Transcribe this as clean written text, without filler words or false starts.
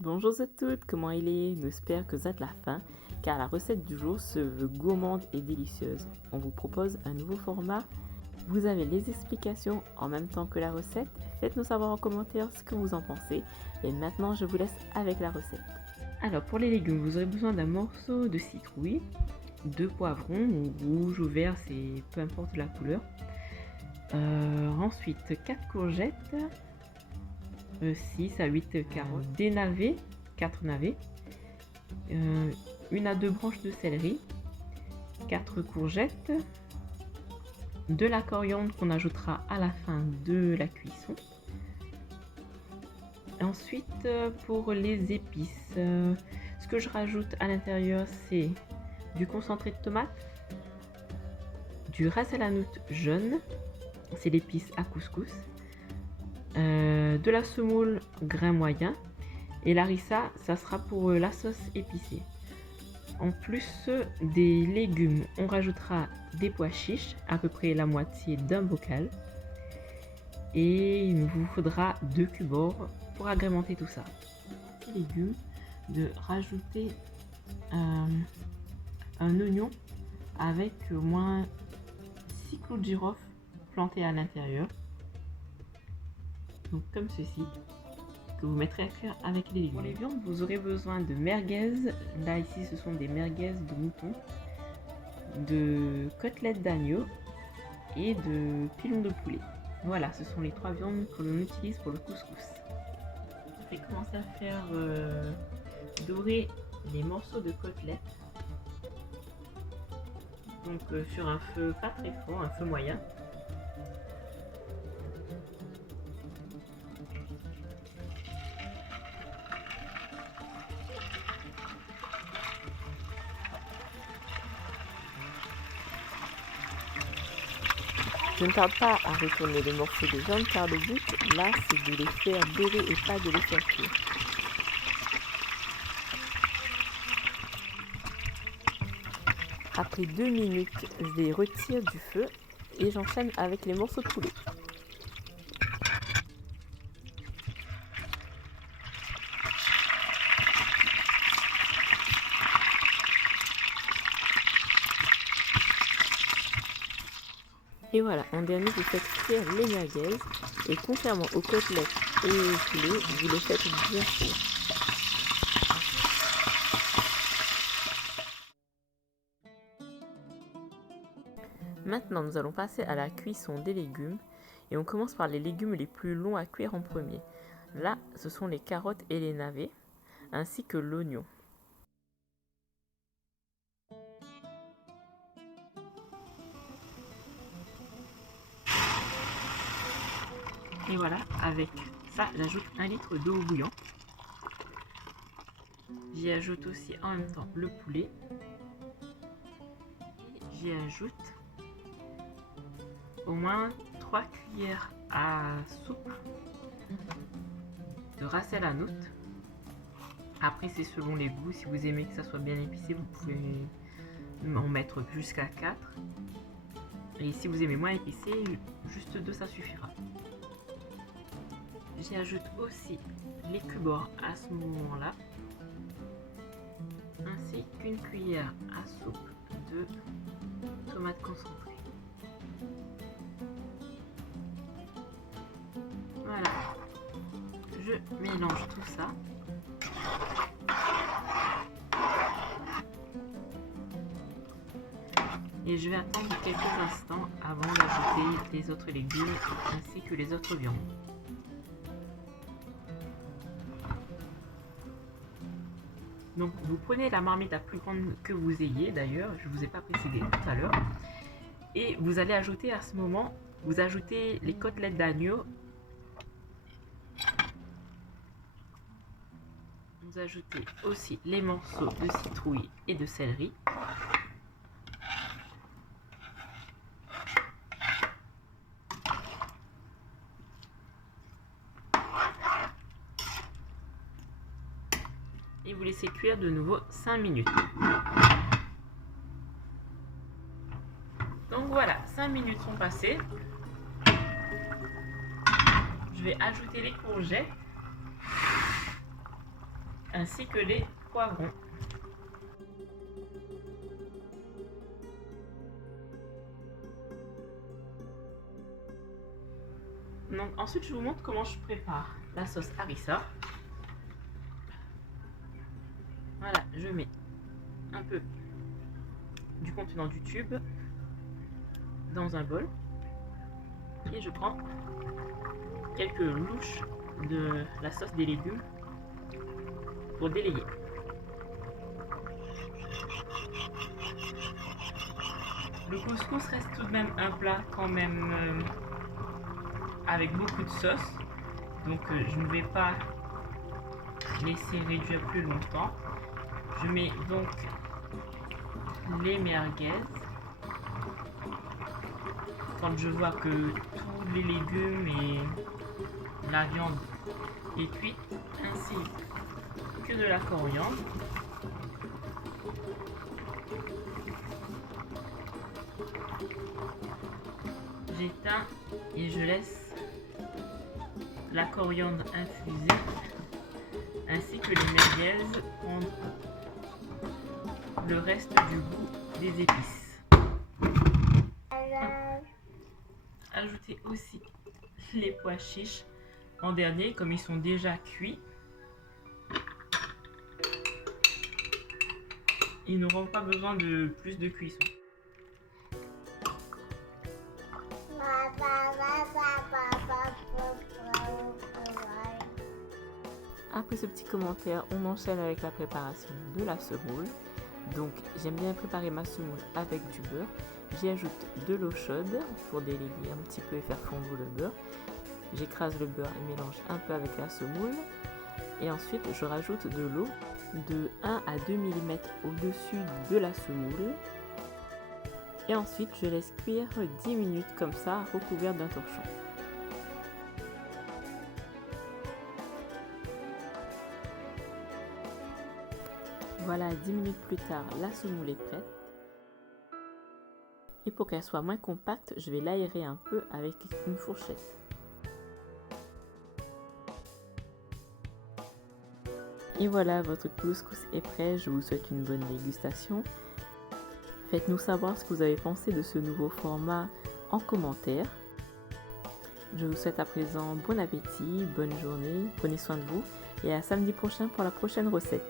Bonjour à toutes, comment il est? Nous espérons que vous êtes la faim, car la recette du jour se veut gourmande et délicieuse. On vous propose un nouveau format. Vous avez les explications en même temps que la recette. Faites-nous savoir en commentaire ce que vous en pensez. Et maintenant, je vous laisse avec la recette. Alors, pour les légumes, vous aurez besoin d'un morceau de citrouille, 2 poivrons, ou rouge ou vert, c'est peu importe la couleur. Ensuite, 4 courgettes. 6 à 8 carottes, des navets, 4 navets, 1 à 2 branches de céleri, 4 courgettes, de la coriandre qu'on ajoutera à la fin de la cuisson. Ensuite, pour les épices, ce que je rajoute à l'intérieur, c'est du concentré de tomate, du ras el hanout jaune, c'est l'épice à couscous, de la semoule grain moyen, et l'harissa, ça sera pour la sauce épicée. En plus des légumes, on rajoutera des pois chiches, à peu près la moitié d'un bocal, et il vous faudra 2 cubes pour agrémenter tout ça. Les légumes, de rajouter un oignon avec au moins 6 clous de girofle plantés à l'intérieur. Donc comme ceci, que vous mettrez à cuire avec les légumes. Pour les viandes, vous aurez besoin de merguez. Là ici ce sont des merguez de mouton, de côtelettes d'agneau et de pilons de poulet. Voilà, ce sont les 3 viandes que l'on utilise pour le couscous. Je vais commencer à faire dorer les morceaux de côtelettes. Donc sur un feu pas très fort, un feu moyen. Je ne tarde pas à retourner les morceaux de viande car le but là c'est de les faire dorer et pas de les faire cuire. Après 2 minutes, je les retire du feu et j'enchaîne avec les morceaux de poulet. Et voilà, en dernier, vous faites cuire les merguez et contrairement aux côtelettes et aux poulets, vous les faites bien cuire. Maintenant, nous allons passer à la cuisson des légumes et on commence par les légumes les plus longs à cuire en premier. Là, ce sont les carottes et les navets, ainsi que l'oignon. Et voilà, avec ça, j'ajoute 1 litre d'eau bouillante. J'y ajoute aussi en même temps le poulet. J'y ajoute au moins 3 cuillères à soupe de ras el hanout. Après, c'est selon les goûts. Si vous aimez que ça soit bien épicé, vous pouvez en mettre jusqu'à 4. Et si vous aimez moins épicé, juste 2, ça suffira. J'y ajoute aussi les cubes à ce moment-là, ainsi qu'une cuillère à soupe de tomates concentrées. Voilà, je mélange tout ça. Et je vais attendre quelques instants avant d'ajouter les autres légumes ainsi que les autres viandes. Donc vous prenez la marmite la plus grande que vous ayez, d'ailleurs, je ne vous ai pas précisé tout à l'heure. Et vous allez ajouter à ce moment, vous ajoutez les côtelettes d'agneau. Vous ajoutez aussi les morceaux de citrouille et de céleri. Et vous laissez cuire de nouveau 5 minutes. Donc voilà, 5 minutes sont passées. Je vais ajouter les courgettes ainsi que les poivrons. Donc, ensuite, je vous montre comment je prépare la sauce harissa. Voilà, je mets un peu du contenant du tube dans un bol et je prends quelques louches de la sauce des légumes pour délayer. Le couscous reste tout de même un plat quand même avec beaucoup de sauce, donc je ne vais pas laisser réduire plus longtemps. Je mets donc les merguez. Quand je vois que tous les légumes et la viande est cuite, ainsi que de la coriandre. J'éteins et je laisse la coriandre infuser, ainsi que les merguez prendre le reste du goût des épices. Ajoutez aussi les pois chiches en dernier, comme ils sont déjà cuits. Ils n'auront pas besoin de plus de cuisson. Après ce petit commentaire, on enchaîne avec la préparation de la semoule. Donc j'aime bien préparer ma semoule avec du beurre. J'y ajoute de l'eau chaude pour délayer un petit peu et faire fondre le beurre. J'écrase le beurre et mélange un peu avec la semoule. Et ensuite je rajoute de l'eau de 1 à 2 mm au-dessus de la semoule. Et ensuite je laisse cuire 10 minutes comme ça, recouverte d'un torchon. Voilà, 10 minutes plus tard, la semoule est prête. Et pour qu'elle soit moins compacte, je vais l'aérer un peu avec une fourchette. Et voilà, votre couscous est prêt. Je vous souhaite une bonne dégustation. Faites-nous savoir ce que vous avez pensé de ce nouveau format en commentaire. Je vous souhaite à présent bon appétit, bonne journée, prenez soin de vous et à samedi prochain pour la prochaine recette.